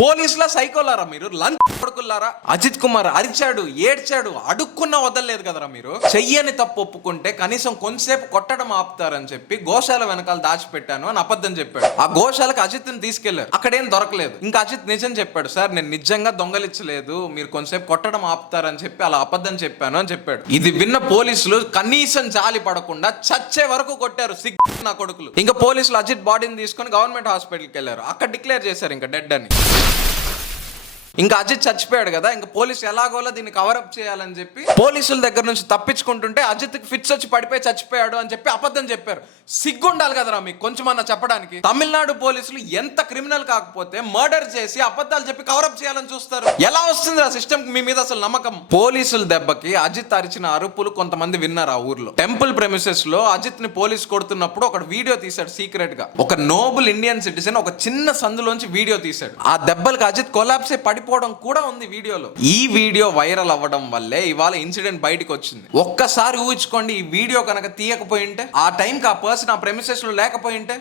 పోలీసుల సైకోలారా మీరు, లంచ్ కొడుకులారా? అజిత్ కుమార్ అరిచాడు, ఏడ్చాడు, అడుక్కున్నా వదలలేదు కదరా మీరు. చెయ్యని తప్పు ఒప్పుకుంటే కనీసం కొంతసేపు కొట్టడం ఆపుతారని చెప్పి గోశాల వెనకాల దాచిపెట్టాను అని అబద్ధం చెప్పాడు. ఆ గోశాలకు అజిత్ ని తీసుకెళ్లారు, అక్కడేం దొరకలేదు. ఇంకా అజిత్ నిజం చెప్పాడు, సార్ నేను నిజంగా దొంగలించలేదు, మీరు కొంతసేపు కొట్టడం ఆపుతారని చెప్పి అలా అబద్ధం చెప్పాను అని చెప్పాడు. ఇది విన్న పోలీసులు కనీసం జాలి పడకుండా చచ్చే వరకు కొట్టారు, సిగ్గు నా కొడుకులు. ఇంకా పోలీసులు అజిత్ బాడీని తీసుకొని గవర్నమెంట్ హాస్పిటల్కి వెళ్ళారు, అక్కడ డిక్లేర్ చేశారు ఇంకా డెడ్ అని. ఇంకా అజిత్ చచ్చిపోయాడు కదా, ఇంకా పోలీసు ఎలాగోలా దీన్ని కవరప్ చేయాలని చెప్పి పోలీసుల దగ్గర నుంచి తప్పించుకుంటుంటే అజిత్కి ఫిట్స్ వచ్చి పడిపోయి చచ్చిపోయాడు అని చెప్పి అబద్ధం చెప్పారు. సిగ్గుండాలి కదరా మీకు కొంచెమన్నా చెప్పడానికి. తమిళనాడు పోలీసులు ఎంత క్రిమినల్ కాకపోతే మర్డర్ చేసి అబద్ధాలు చెప్పి కవరప్ చేయాలని చూస్తారు. ఎలా వస్తుంది ఆ సిస్టమ్ మీ మీద అసలు నమ్మకం? పోలీసుల దెబ్బకి అజిత్ అరిచిన అరుపులు కొంతమంది విన్నారు ఆ ఊర్లో. టెంపుల్ ప్రెమిసెస్ లో అజిత్ ని పోలీసు కొడుతున్నప్పుడు ఒక వీడియో తీశాడు సీక్రెట్ గా. ఒక నోబుల్ ఇండియన్ సిటిజన్ ఒక చిన్న సందులోంచి వీడియో తీశాడు. ఆ దెబ్బలకి అజిత్ కొలాప్సే పడిపోవడం కూడా ఉంది వీడియోలో. ఈ వీడియో వైరల్ అవ్వడం వల్లే ఇవాళ ఇన్సిడెంట్ బయటకు వచ్చింది. ఒక్కసారి ఊహించుకోండి, ఈ వీడియో కనుక తీయకపోయింటే, ఆ టైంకి ఆ పర్సన్ ఆ ప్రెమిసెస్ లో లేకపోయింటే